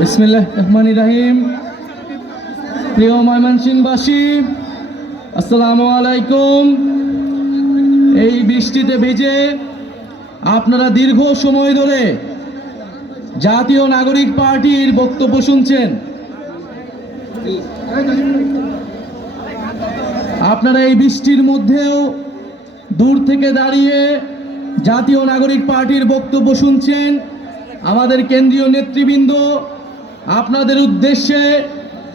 বিসমিল্লাহ রহমান রাহিম। প্রিয় ময়মনসিংহবাসী আসসালামু আলাইকুম। এই বৃষ্টিতে ভিজে আপনারা দীর্ঘ সময় ধরে জাতীয় নাগরিক পার্টির বক্তব্য শুনছেন। আপনারা এই বৃষ্টির মধ্যেও দূর থেকে দাঁড়িয়ে জাতীয় নাগরিক পার্টির বক্তব্য শুনছেন। আমাদের কেন্দ্রীয় নেতৃবৃন্দ আপনাদের উদ্দেশ্যে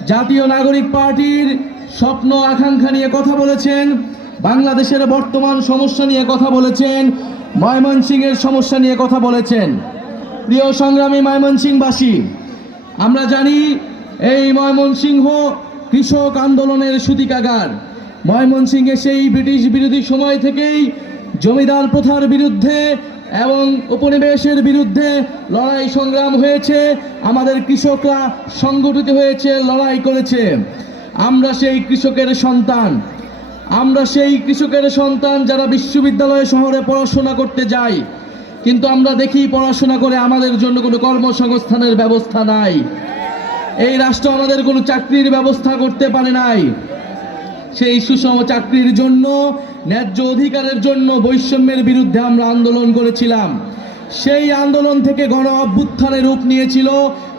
জাতীয় নাগরিক পার্টির স্বপ্ন আকাঙ্ক্ষা নিয়ে কথা বলেছেন, বাংলাদেশের বর্তমান সমস্যা নিয়ে কথা বলেছেন, ময়মনসিংহের সমস্যা নিয়ে কথা বলেছেন। প্রিয় সংগ্রামী ময়মনসিংহবাসী, আমরা জানি এই ময়মনসিংহ কৃষক আন্দোলনের সূতিকাগার। ময়মনসিংহে সেই ব্রিটিশ বিরোধী সময় থেকেই জমিদার প্রথার বিরুদ্ধে এবং উপনিবেশের বিরুদ্ধে লড়াই সংগ্রাম হয়েছে, আমাদের কৃষকরা সংগঠিত হয়েছে, লড়াই করেছে। আমরা সেই কৃষকের সন্তান। আমরা সেই কৃষকের সন্তান যারা বিশ্ববিদ্যালয় শহরে পড়াশোনা করতে যাই কিন্তু আমরা দেখি পড়াশোনা করে আমাদের জন্য কোনো কর্মসংস্থানের ব্যবস্থা নাই। এই রাষ্ট্র আমাদের কোনো চাকরির ব্যবস্থা করতে পারে নাই। সেই সুষম চাকরির জন্য ন্যায্য অধিকারের জন্য বৈষম্যের বিরুদ্ধে আমরা আন্দোলন করেছিলাম। সেই আন্দোলন থেকে গণ অভ্যুত্থানের রূপ নিয়েছিল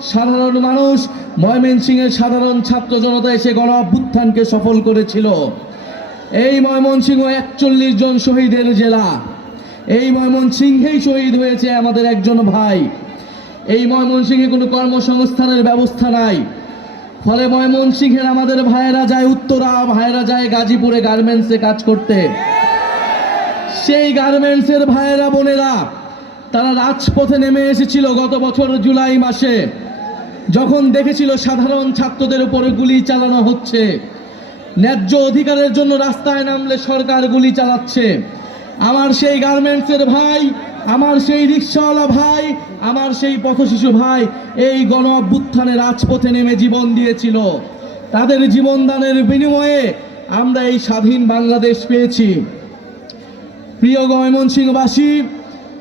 সাধারণ মানুষ। ময়মনসিংহের সাধারণ ছাত্র জনতা এসে গণ অভ্যুত্থানকে সফল করেছিল। এই ময়মনসিংহ একচল্লিশ জন শহীদের জেলা। এই ময়মনসিংহেই শহীদ হয়েছে আমাদের একজন ভাই। এই ময়মনসিংহে কোনো কর্মসংস্থানের ব্যবস্থা নাই। ফলে ময়মনসিংহের আমাদের ভাইয়েরা যায় উত্তরা, ভাইয়েরা যায় গাজীপুরে গার্মেন্টসে কাজ করতে। সেই গার্মেন্টসের ভাইয়েরা, বোনেরা, তারা রাজপথে নেমে এসেছিল গত বছর জুলাই মাসে। যখন দেখেছিল সাধারণ ছাত্রদের উপরে গুলি চালানো হচ্ছে, ন্যায্য অধিকারের জন্য রাস্তায় নামলে সরকার গুলি চালাচ্ছে। আমার সেই গার্মেন্টসের ভাই, আমার সেই রিক্সাওয়ালা ভাই, আমার সেই পথশিশু ভাই, এই গণ অভ্যুত্থানে রাজপথে নেমে জীবন দিয়েছিল। তাদের জীবনদানের বিনিময়ে আমরা এই স্বাধীন বাংলাদেশ পেয়েছি। প্রিয় ময়মনসিংহবাসী,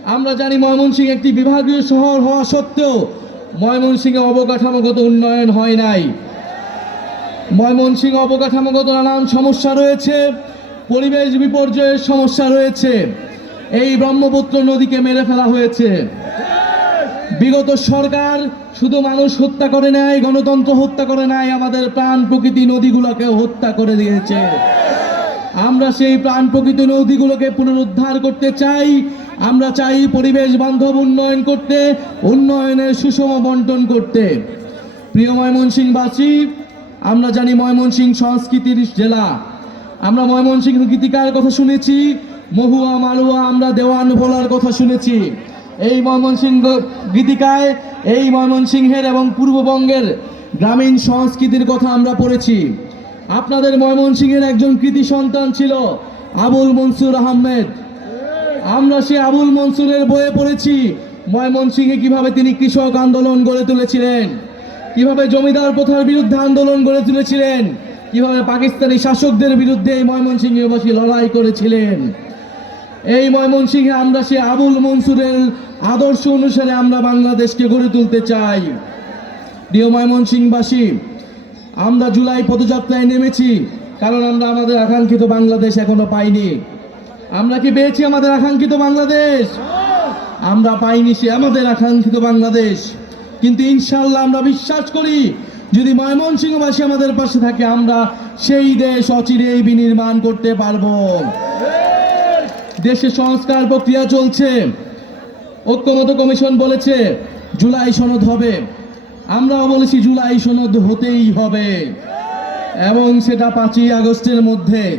আমরা জানি ময়মনসিংহ একটি বিভাগীয় শহর হওয়া সত্ত্বেও ময়মনসিংহে অবকাঠামোগত উন্নয়ন হয় নাই। ময়মনসিংহ অবকাঠামোগত নানান সমস্যা রয়েছে। পরিবেশ বিপর্যয়ের সমস্যা রয়েছে। এই ব্রহ্মপুত্র নদীকে মেরে ফেলা হয়েছে। বিগত সরকার শুধু মানুষ হত্যা করে নেয় গণতন্ত্র হত্যা করে নেয় আমাদের প্রাণ প্রকৃতি নদীগুলোকে হত্যা করে দিয়েছে। আমরা সেই প্রাণ প্রকৃতি নদীগুলোকে পুনরুদ্ধার করতে চাই। আমরা চাই পরিবেশ বান্ধব উন্নয়ন করতে, উন্নয়নের সুষম বন্টন করতে। প্রিয় ময়মনসিংহবাসী, আমরা জানি ময়মনসিংহ সংস্কৃতির জেলা। আমরা ময়মনসিংহ গীতিকার কথা শুনেছি, মহুয়া মালুয়া আমরা দেওয়ান ভোলার কথা শুনেছি। এই ময়মনসিংহ গীতিকায়, এই ময়মনসিংহের এবং পূর্ববঙ্গের গ্রামীণ সংস্কৃতির কথা আমরা পড়েছি। আপনাদের ময়মনসিংহের একজন কৃতি সন্তান ছিল আবুল মনসুর আহমেদ। আমরা সে আবুল মনসুরের বইয়ে পড়েছি, ময়মনসিংহে কীভাবে তিনি কৃষক আন্দোলন গড়ে তুলেছিলেন, কীভাবে জমিদার প্রথার বিরুদ্ধে আন্দোলন গড়ে তুলেছিলেন কীভাবে পাকিস্তানি শাসকদের বিরুদ্ধে এই ময়মনসিংহবাসী লড়াই করেছিলেন? এই ময়মনসিংহে আমরা সে আবুল মনসুরের আদর্শ অনুসারে আমরা বাংলাদেশকে গড়ে তুলতে চাই। প্রিয় ময়মনসিংহবাসী, আমরা জুলাই পদযাত্রায় নেমেছি, কারণ আমরা আমাদের আকাঙ্ক্ষিত বাংলাদেশ এখনও পাইনি। আমরা কি পেয়েছি আমাদের আকাঙ্ক্ষিত বাংলাদেশ? আমরা পাইনি সে আমাদের আকাঙ্ক্ষিত বাংলাদেশ। কিন্তু ইনশাল্লাহ আমরা বিশ্বাস করি যদি ময়মনসিংহবাসী আমাদের পাশে থাকে, আমরা সেই দেশ অচিরেই বিনির্মাণ করতে পারব। দেশে সংস্কার প্রক্রিয়া চলছে। ঐক্যমত কমিশন বলেছে, জুলাই সনদ হবে। আমরাও বলেছি জুলাই সনদ হতেই হবে। এবং সেটা পাঁচই আগস্টের মধ্যে।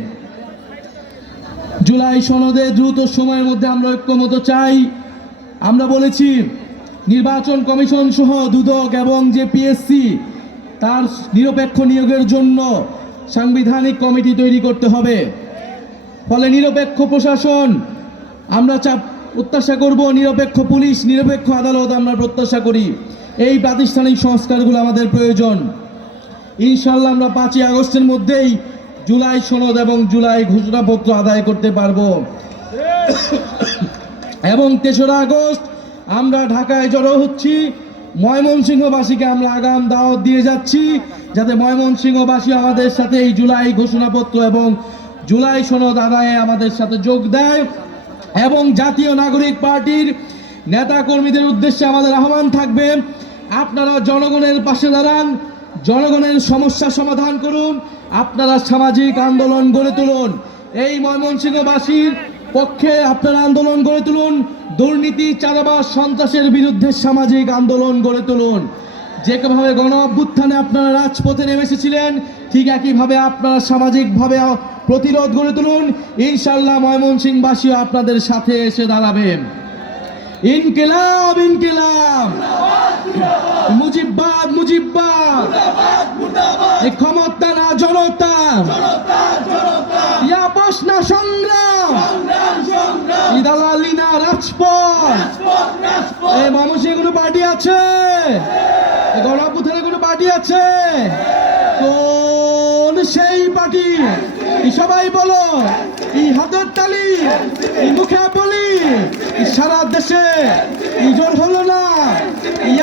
জুলাই সনদে দ্রুত সময়ের মধ্যে আমরা ঐক্যমত চাই। আমরা বলেছি, নির্বাচন কমিশন সহ দুদক এবং যে পিএসসি তার নিরপেক্ষ নিয়োগের জন্য সাংবিধানিক কমিটি তৈরি করতে হবে। ফলে নিরপেক্ষ প্রশাসন, আমরা চাপ প্রত্যাশা করব, নিরপেক্ষ পুলিশ, নিরপেক্ষ আদালত আমরা প্রত্যাশা করি। এই প্রাতিষ্ঠানিক সংস্কারগুলো আমাদের প্রয়োজন। ইনশাল্লাহ আমরা পাঁচই আগস্টের মধ্যেই জুলাই সনদ এবং জুলাই ঘোষণাপত্র আদায় করতে পারব। এবং তেসরা আগস্ট আমরা ঢাকায় জড়ো হচ্ছি। ময়মনসিংহবাসীকে আমরা আগাম দাওয়াত দিয়ে যাচ্ছি, যাতে ময়মনসিংহবাসী আমাদের সাথে এই জুলাই ঘোষণাপত্র এবং জুলাই সনদ আদায়ে আমাদের সাথে যোগ দেয় এবং জাতীয় নাগরিক পার্টির নেতা কর্মীদের উদ্দেশ্যে আমাদের আহ্বান থাকবে। আপনারা জনগণের পাশে দাঁড়ান, জনগণের সমস্যা সমাধান করুন, আপনারা সামাজিক আন্দোলন গড়ে তুলুন। এই ময়মনসিংহবাসীর পক্ষে আপনারা আন্দোলন গড়ে তুলুন দুর্নীতি চাঁদাবাজ সন্ত্রাসের বিরুদ্ধে সামাজিক আন্দোলন গড়ে তুলুন। যেভাবে গণ অভ্যুত্থানে আপনারা রাজপথে নেমে এসেছিলেন ঠিক একইভাবে আপনারা সামাজিকভাবে প্রতিরোধ গড়ে তুলুন। ইনশাল্লাহ ময়মনসিংহবাসীও আপনাদের সাথে এসে দাঁড়াবেন ইনকিলাব ইনকিলাব! মুজিববাদ মুজিববাদ! এই ক্ষমতা না জনতা! ইয়াপস না সংগ্রাম! রাজপথ। এই কোনো পার্টি আছে? এই গণপুথানে কোনো পার্টি আছে? কোন সেই পার্টি? সবাই বলো এই হাতের তালি এই মুখে বলি সারা দেশে জোর হলো না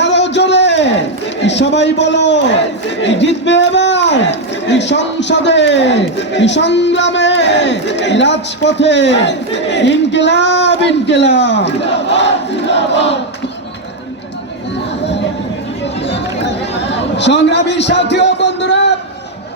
আরও জোরে। সবাই বলো জিতবে এবার। এই সংসদে এই সংগ্রামে রাজপথে ইনকিলাব ইনকিলাব। সংগ্রামী সাথী ও বন্ধুরা